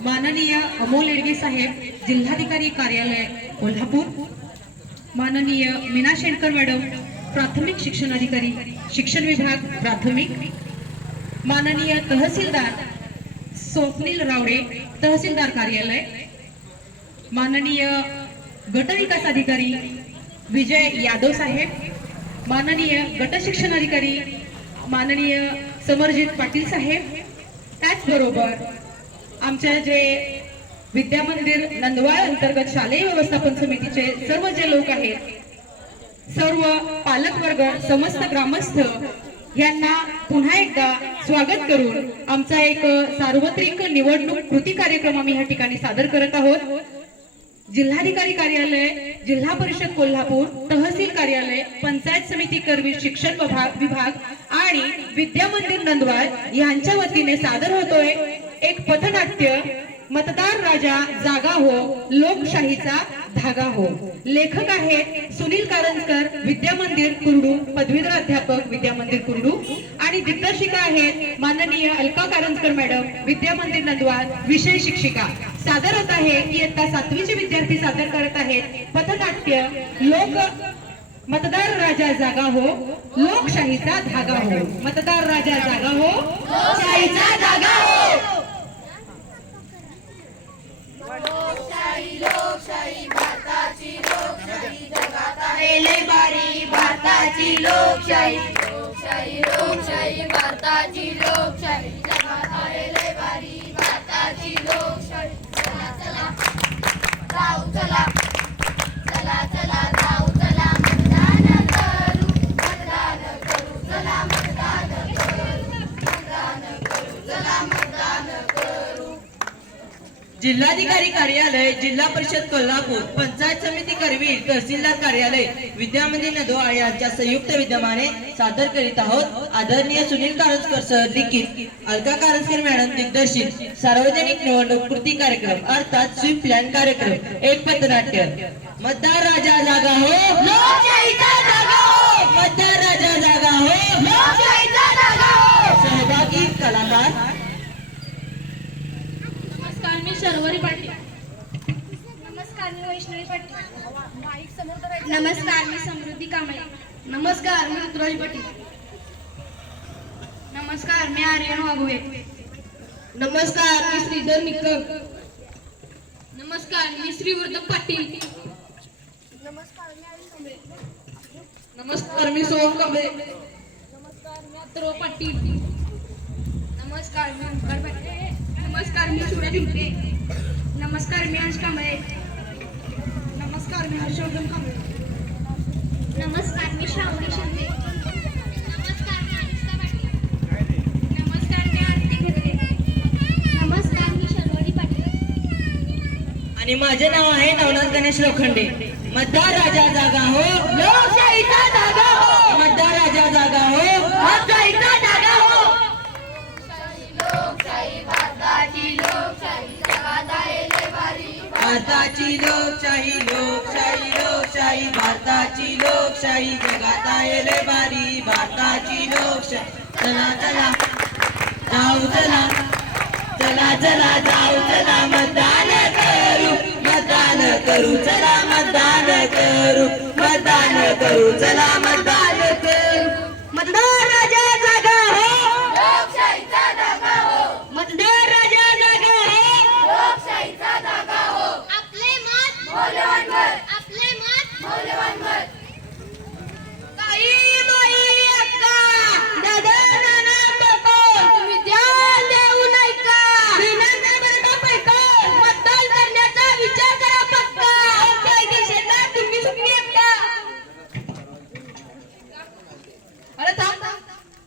माननीय अमोल एडगे साहेब, जिल्हाधिकारी कार्यालय कोल्हापूर, माननीय मीना शेणकर मॅडम, प्राथमिक शिक्षण अधिकारी, शिक्षण विभाग प्राथमिक, माननीय तहसीलदार स्वप्नील रावडे, तहसीलदार कार्यालय, माननीय गट विकास अधिकारी विजय यादव साहेब, माननीय गट शिक्षण अधिकारी माननीय समरजित पाटील साहेब, त्याचबरोबर आमच्या जे विद्यामंदिर नंदवाळ अंतर्गत शालेय व्यवस्थापन समितीचे सर्व जे लोक आहेत, सर्व पालकवर्ग, समस्त ग्रामस्थ यांना पुन्हा एकदा स्वागत करून आमचा एक सार्वत्रिक निवडणूक कृती कार्यक्रम आम्ही या ठिकाणी सादर करत आहोत। जिल्हाधिकारी कार्यालय, जिल्हा परिषद कोल्हापूर, तहसील कार्यालय, पंचायत समिती करवीर शिक्षण विभाग आणि विद्यामंदिर नंदवाळ यांच्या वतीने सादर होतोय एक पथनाट्य, मतदार राजा जागा हो, लोकशाहीचा धागा हो। लेखक आहेत सुनील कारंजकर, विद्यामंदिर कुर्डू, पदवीधर अध्यापक विद्यामंदिर कुर्डू, आणि दिग्दर्शिका आहेत माननीय अलका कारंजकर मॅडम, विद्यामंदिर नंदवाळ, विषय शिक्षिका। सादर होत आहे इयत्ता 7वीचे विद्यार्थी सादर करत आहेत पथनाट्य मतदार राजा जागा हो, लोकशाहीचा धागा हो। मतदार राजा जागा हो, लोकशाहीचा धागा हो। लोकशाही लोकशाही भारताची लोकशाही जगात आहे लय भारी भारताची लोकशाही लोकशाही लोकशाही भारताची लोकशाही जगात आहे लय भारी भारताची लोकशाही। चला चला जाऊ चला चला चला जाऊ चला मतदान करू चला मतदान करू चला मतदान करू। जिल्हाधिकारी कार्यालय, जिल्हा परिषद कोल्हापूर, पंचायत समिती करवीर, तहसीलदार कार्यालय, विद्यामंदिर नंदवाळ यांच्या संयुक्त विद्यमाने सादर करीत आहोत आदरणीय सुनील कारंजकर सर लिखित, अलका कारंजकर मॅडम दिग्दर्शित सार्वजनिक निवडणूक कृती कार्यक्रम अर्थात स्वीप प्लॅन कार्यक्रम एक पथनाट्य। मतदार राजा जागा हो, लोकशाहीचा धागा हो, मतदार राजा जागा हो, लोकशाहीचा धागा हो। सहभागी कलाकार नमस्कार, मी शर्वरी पाटील। नमस्कार, मी वैष्णवी पाटील। नमस्कार, मी समृद्धी कांबळे। नमस्कार, मी ऋतुराज पाटील। नमस्कार, मी आर्यन वाघुळे। नमस्कार, मी श्रीधर निकम। नमस्कार, मी श्रीवर्धन पाटील। नमस्कार, मी आर्यन कांबळे। नमस्कार, मी सोहम कांबळे। नमस्कार, मी अथर्व पाटील। नमस्कार, मी ओंकार पाटील। नमस्कार, मी सूरज उमटे। नमस्कार, मी अंश कांबळे। नमस्कार, मी हर्षवर्धन कांबळे। नमस्कार, मी श्रावणी शिंदे। नमस्कार, मी अनुष्का पाटील। नमस्कार, मी आरती घेतले। नमस्कार, मी शर्वरी पाटील। आणि माझे नाव आहे नवनाथ गणेश लोखंडे। मतदार राजा जागा हो, लोकशाहीचा धागा हो, मतदार राजा जागा हो, लोकशाहीचा धागा हो। लोकशाही भारताची लोकशाही जगात आहे लय भारी भारताची लोकशाही लोकशाही लोकशाही भारताची लोकशाही जगात आहे लय भारी भारताची लोकशाही। चला चला जाऊ चला चला चला जाऊ चला मतदान करू चला मतदान करू चला मतदान करू। मतदार राजा जागा हो, लोकशाहीचा धागा हो, मतदार राजा जागा हो, लोकशाहीचा धागा हो। आपले मत मौल्यवान मत, आपले मत मौल्यवान मत। ताई बाई अक्का, दादा नाना काका, तुम्ही ध्यान देऊ नये का? विनंती बरका पैका, मतदान करण्याचा विचार करा पक्का। आपल्या देशाला तुम्ही सुखी अक्का। अरे थांब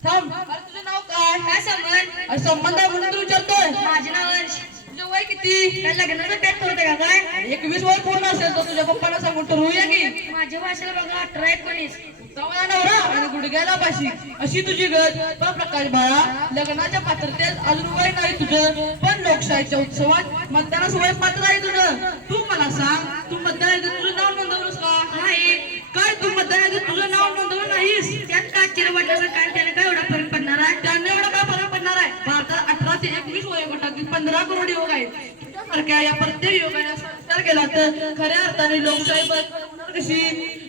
थांब, अरे तुझं नाव काय? काय संबंध? अरे संबंध आहे म्हणून तुला विचारतोय। माझे नाव हर्ष। तुझं वय किती? काय लग्नाचा बेट होते का काय? 21 वय पूर्ण असेल तर तुझ्या पप्पाला सांगून ठरवूया की माझ्या भाषेला बघा 18-19। चांगला नवरा आणि गुडघ्याला पाशी अशी तुझी गत। पण प्रकाश बाळा, लग्नाच्या पात्रतेत अजून वय नाही तुझं, पण लोकशाहीच्या उत्सवात मतदानास वय पात्र आहे तुझं। तू मला सांग, तू मतदान यादीत तुझं नाव नोंदवलंस का? नाही। काय तू मतदान यादीत तुझं नाव नोंदवलं नाहीस? त्यात का चिरवटाचं काय, त्याने काय एवढा फरक पडणार आहे? त्यांना एवढा काय फरक पडणार आहे? भारतात 18 ते 21 वयोगटातील 15 करोड युवक आहेत। सारख्या या प्रत्येक युवकाने संस्कार केला तर खऱ्या अर्थाने लोकशाही बळकट होणार कशी?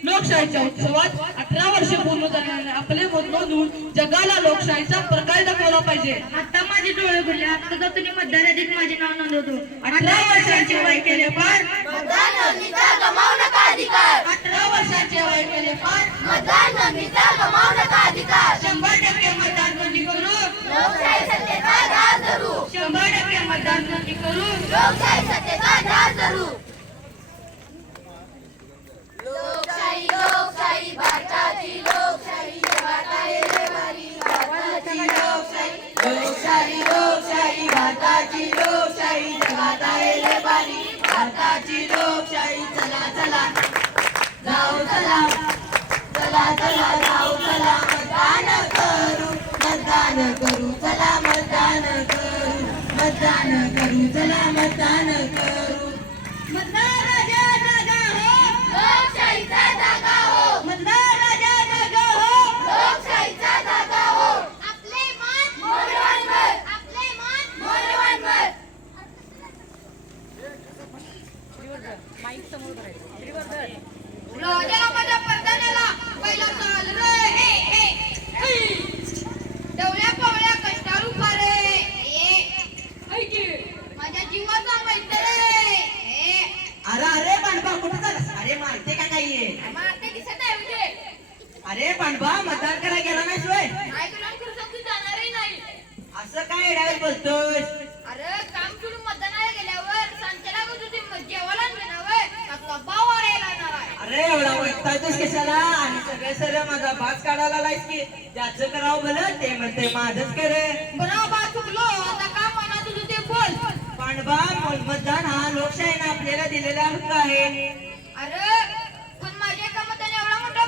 लोकशाहीच्या उत्सवात 18 वर्षे पूर्ण झाल्याने आपले मत नोंदवून जगाला लोकशाहीचा प्रकाश दाखवला पाहिजे. आता माझे डोळे भरले. आता तर तुम्ही मतदार यादीत माझे नाव नोंदवतो. 18 वर्षांचे वय केले पार, मतदान नोंदणीचा गमावू नका अधिकार. 18 वर्षांचे वय केले पार, मतदान नोंदणीचा गमावू नका अधिकार. 100% मतदान नोंदणी करू, लोकशाही सत्तेचा ध्यास धरू. 100% मतदान नोंदणी करू. लोकशाही सत्तेचा ध्यास धरू. लोकशाही लोकशाही भारताची लोकशाही जगात आहे रे भारी. भारताची लोकशाही लोकशाही लोकशाही भारताची लोकशाही जगात आहे रे बारी. भारताची लोकशाही चला चला जाऊ चला, चला चला जाऊ चला, मतदान करू, मतदान करू, चला मतदान करू, मतदान करू, चला मतदान करू. मतदार राजा जागा हो. लोकशाहीचा जागा हो. मतदार राजा जागा हो. लोकशाहीचा जागा हो. आपले मत मौल्यवान. आपले मत मौल्यवान. राजारामाच्या परदान्याला पहिला चाल रे हे हे डवळ्या पवळ्या कष्टारू फारे माझ्या जीवाचा मैत्र रे हे अरे अरे पांडवा कुठं चालस? अरे मारते का नाहीये? मारते दिसत आहे म्हणजे अरे पांडवा मतदान करायला गेला नाही सोय? काय करणार खर्च जाणारही नाही. असं काय एडावेत बोलतोस? अरे काम सोडून मतदानाला गेल्यावर सांच्याला तुझी जेवायला घेणावर त्यातला भाव वाढायला येणार आहे. अरे एवढा वैतागतोस कशाला? आणि सगळे सर माझा भाग काढायला लायस की ज्याचं करावं भलं ते म्हणते माझंच करे. बरं बा चुकलो आता का म्हणा तुझं ते बोल. पांडवा मतदान हा लोकशाहीने आपल्याला दिलेला हक्क आहे. अरे पण माझ्या एका मताने एवढा मोठा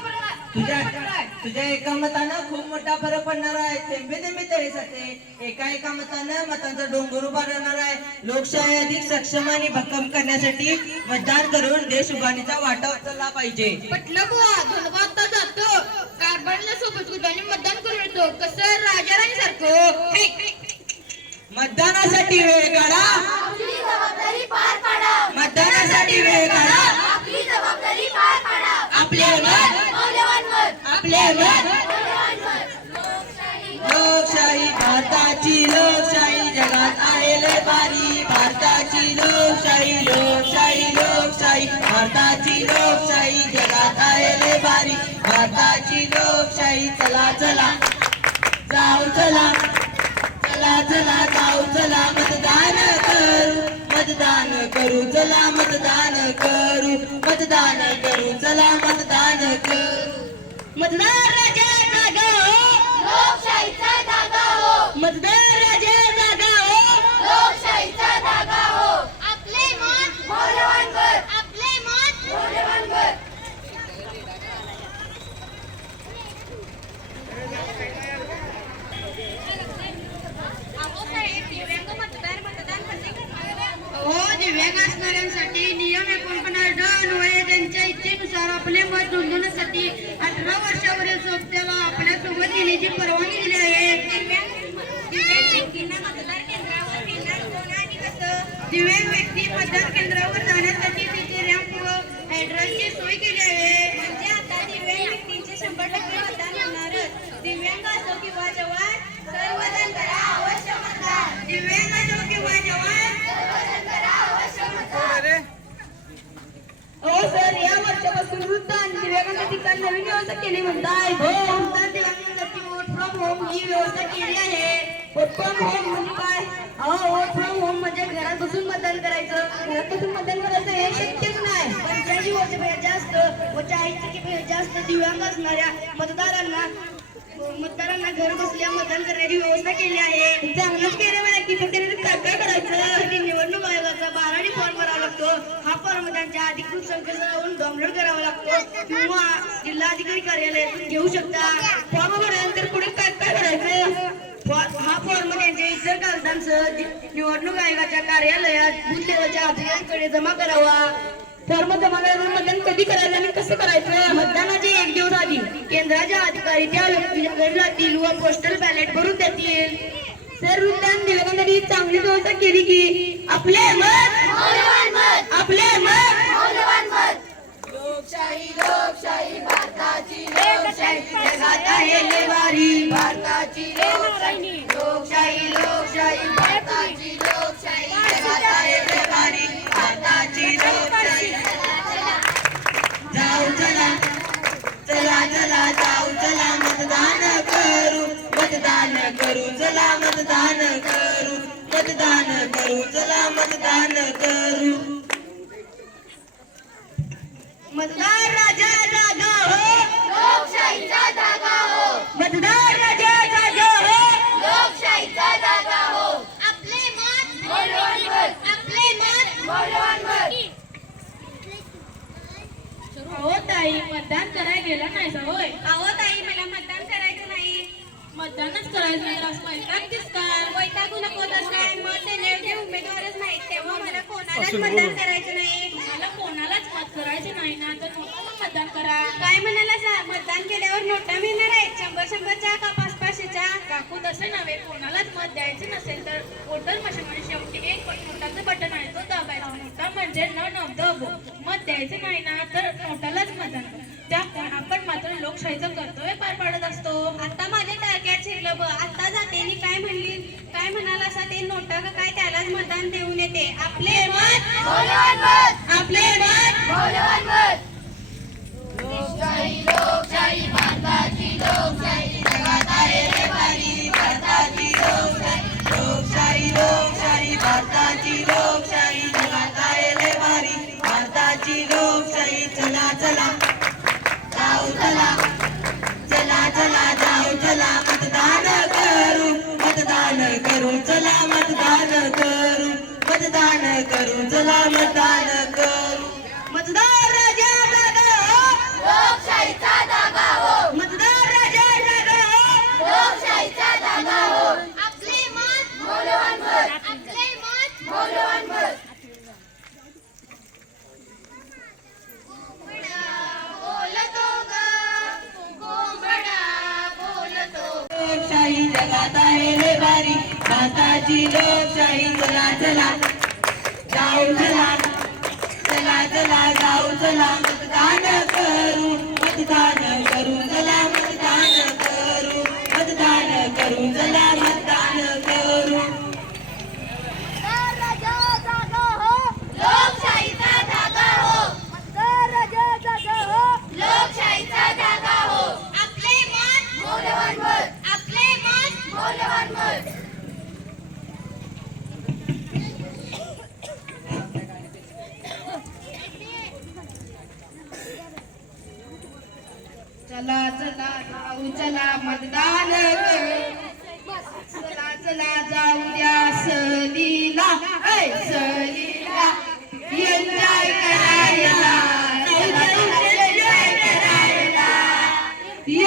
तुझ्या पडणार. तुझ्या एका मतानं खूप मोठा फरक पडणार आहे. थेंबे थेंबे तळे साचे. एका मतानं मतांचा डोंगर उभा राहणार आहे. लोकशाही अधिक सक्षम आणि भक्कम करण्यासाठी मतदान करून देश उभारणीचा वाटा उचलला पाहिजे. पटलं बुवा धन्यवाद तर जातो कार्बनला सोबत कुठे मतदान करून येतो कसं राजाराणी सारखं. मतदानासाठी वेळ काढा, आपली जबाबदारी पार पाडा. मतदानासाठी वेळ काढा, आपली जबाबदारी पार पाडा. आपले मत, मौल्यवान मत. आपले मत. मौल्यवान मत. लोकशाही लोकशाही भारताची लोकशाही जगात आहे लय भारी. भारताची लोकशाही लोकशाही लोकशाही भारताची लोकशाही जगात आहे लय भारी. भारताची लोकशाही चला चला जाऊ चला, चला चला जाऊ चला, मतदान करू, मतदान करू, चला मतदान करू, मतदान करू, चला मतदान करू. मतदार राजा जागा हो. लोकशाहीचा जागा हो. मतदार राजा जागा हो. लोकशाहीचा जागा हो. आपले मत मौल्यवान मत. आपले मत मौल्यवान मत. हो, दिव्यांग असणाऱ्यांसाठी नियम 49 अन्वये त्यांच्या इच्छेनुसार आपले मत नोंदवण्यासाठी 18 वर्षावरील सोबत्याला आपल्या सोबत येण्याची परवानगी दिली आहे. दिव्यांग व्यक्ती मतदान केंद्रावर जाण्यासाठी तिथे रॅम्प व हायड्रलची सोय केली आहे. म्हणजे आता दिव्यांग व्यक्तींचे 100% मतदान होणारच. दिव्यांग असो किंवा जवान सर्वजण करा अवश्य मतदान. दिव्यांग असो किंवा जवान सर्वजण करा अवश्य मतदान. हो सर, या वर्षापासून वृद्ध आणि दिव्यांगांसाठी काही नवीन व्यवस्था केली म्हणताय. हो, तर दिव्यांगांसाठी वोट फ्रॉम होम ही व्यवस्था केली आहे. वोट फ्रॉम होम म्हणजे काय? वोट फ्रॉम होम म्हणजे घरात बसून मतदान करायचं. घरात बसून मतदान करायचं हे शक्यच नाही. 85 वर्षापेक्षा जास्त व 40% जास्त दिव्यांग असणाऱ्या मतदारांना घर बसल्या मतदान करण्याची व्यवस्था केली आहे. चांगलंच केलं मला की फक्त काय काय करायचं ते निवडणूक आयोगाचा 12 फॉर्म भरावा लागतो. हा फॉर्म त्यांच्या अधिकृत संकेतस्थळावरून डाउनलोड करावा लागतो किंवा जिल्हाधिकारी कार्यालयातून घेऊ शकता. फॉर्म भरल्यानंतर पुढे काय काय करायचं? हा फॉर्म त्यांच्या इतर कागदांसह निवडणूक आयोगाच्या कार्यालयात बूथ लेवलच्या अधिकाऱ्यांकडे जमा करावा. फॉर्म जमा केल्यावर मतदान कधी करायचं आणि कसं करायचं? मतदानाचे 1 दिवस आधी केंद्राचे अधिकारी त्या व्यक्तीच्या घरी जातील व पोस्टल बॅलेट भरून देतील. सर, वृद्धांनी दिव्यांगांसाठी चांगली व्यवस्था केली की आपले मत आपले मत मौल्यवान मत लोकशाही लोकशाही भारताची लोकशाही जगात आहे लय भारी भारताची लोकशाही लोकशाही लोकशाही भारताची लोकशाही जगात आहे लय भारी भारताची लोकशाही जाऊ चला चला चला जाऊ चला मतदान करू चला मतदान करू चला मतदान करू मतदार राजा जागा हो लोकशाहीचा जागा हो मतदार राजा जागा हो लोकशाहीचा जागा हो आपले मत मौल्यवान मत आपले मत मौल्यवान मत हो ताई मतदान करायला गेला नाही होय अहो ताई मला मतदान करायचं नाही मतदानच करायचं नाही असं वैतागतीस का वैतागू नको तसं मत देण्याचे उमेदवारच नाहीत तेव्हा मला कोणालाच मतदान करायचं नाही मला कोणालाच मत करायचं नाही ना तर कोणाला मतदान करा काय म्हणाला सा मतदान केल्यावर नोटा मिळणार आहेत 100-100च्या का 500-500च्या काकू तसे नव्हे कोणालाच मत द्यायचं नसेल तर वोटर मशीनमध्ये शेवटी एक नोटाचं बटन आहे तो दाबायचं नोटा म्हणजे न दबो मत द्यायचं नाही ना तर नोटालाच मतदान करा त्या आपण मात्र लोकशाहीचं कर्तव्य पार पाडत असतो आता माझ्या टाळक्यात शिरलं ब आता जाते आणि काय म्हणाला असा ते नोटा का काय त्यालाच मतदान देऊन येते आपले मत मौल्यवान मत आपले मत मौल्यवान मत लोकशाही लोकशाही भारताची लोकशाही जगात आहे रे भारी भारताची लोकशाही लोकशाही भारताची लोकशाही जगात आहे लय भारी भारताची लोकशाही चला चला जाऊ चला जाऊ चला मतदान करू चला मतदान करू चला मतदान करू मतदार राजा जागा हो लोकशाहीचा जागा हो मतदार राजा जागा हो लोकशाहीचा जागा हो आपले मत मौल्यवान मत आपले मत मौल्यवान मत बोलतो गोंबडा बोलतो लोकशाही जगात आहे लय भारी भारताची लोकशाही चला चला जाऊ चला जाऊ चला मतदान करू चला मतदान करू चला मतदान करू मतदार राजा जागा हो लोकशाहीचा जागा हो मतदार राजा जागा हो लोकशाहीचा जागा हो आपले मत मौल्यवान मत आपले मत मौल्यवान मत चला जाऊ चला मतदान चला जाऊ द्या सहलीला सहलीला एन्जॉय करायला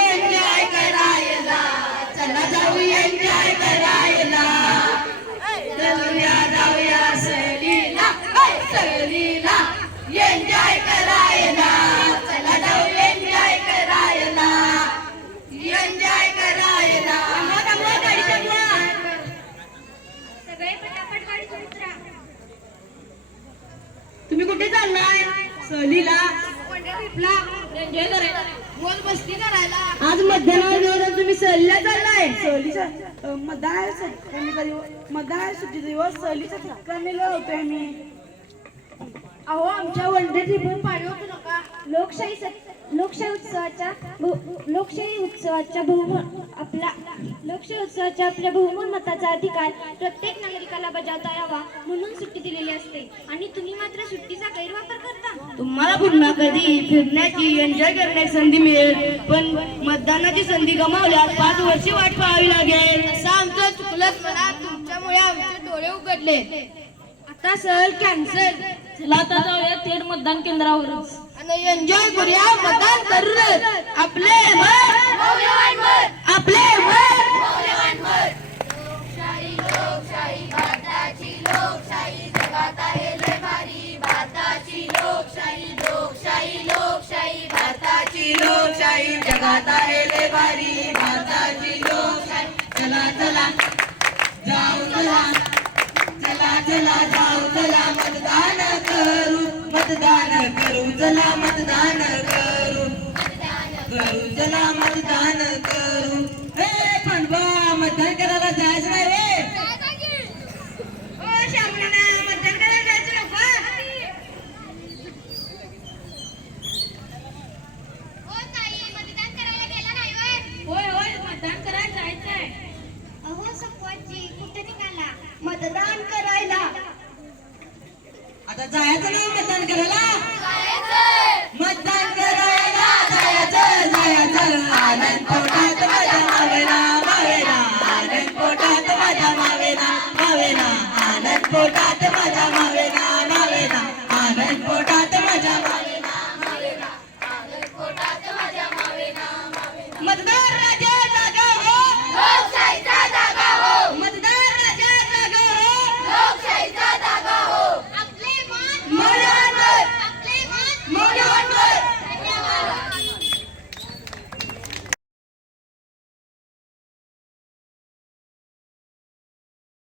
एन्जॉय करायला चला जाऊ एन्जॉय करायला जाऊया सहलीला एन्जॉय करायला चला जाऊ एन्जॉय करायला सगळे पटापट गाडीत उतरा तुम्ही कुठे चाललाय सहलीला एन्जॉय करायला मोल मस्ती करायला आज मध्यान्ह तुम्ही सहलीला चाललाय सहलीचा मतदान सुट्टी दिवस सहलीचा ठिकाणी होतोय आम्ही अहो आमच्या वनडे ट्रिपवर पाणी होतं नका लोकशाही उत्सवाच्या आपल्या बहुमत मताचा अधिकार प्रत्येक नागरिकाला बजावता यावा म्हणून सुट्टी दिलेली असते आणि तुम्ही मात्र सुट्टीचा गैरवापर करता. तुम्हाला पुन्हा कधी फिरण्याची एन्जॉय करण्याची संधी मिळेल पण मतदानाची संधी गमावल्यास 5 वर्षे वाट पाहावी लागेल असं आमचं चुकलंच म्हणा तुमच्यामुळे आमचे डोळे उघडले आता सहल कॅन्सल. चला आता जाऊया थेट मतदान केंद्रावरच आणि एन्जॉय करूया मतदान करूनच आपले मत मौल्यवान मत आपले मत मौल्यवान मत लोकशाही लोकशाही भारताची लोकशाही जगात आहे लय भारी भारताची लोकशाही लोकशाही लोकशाही भारताची लोकशाही जगात आहे लय भारी भारताची लोकशाही चला चला जाऊ चला जाऊ चला मतदान करू मतदान करू चला मतदान करू चला मतदान करू. ए पांडवा मतदान करायला जायचं नाही रे. ओ शामणा मतदान करायला जायचं नको. ओ ताई मतदान करायला गेला नाही होय? होय मतदान करायला जायचंय. अहो सपवाजी कुठे निघाला? मतदान करायला. आता जायचं ना मतदान करायला. मतदान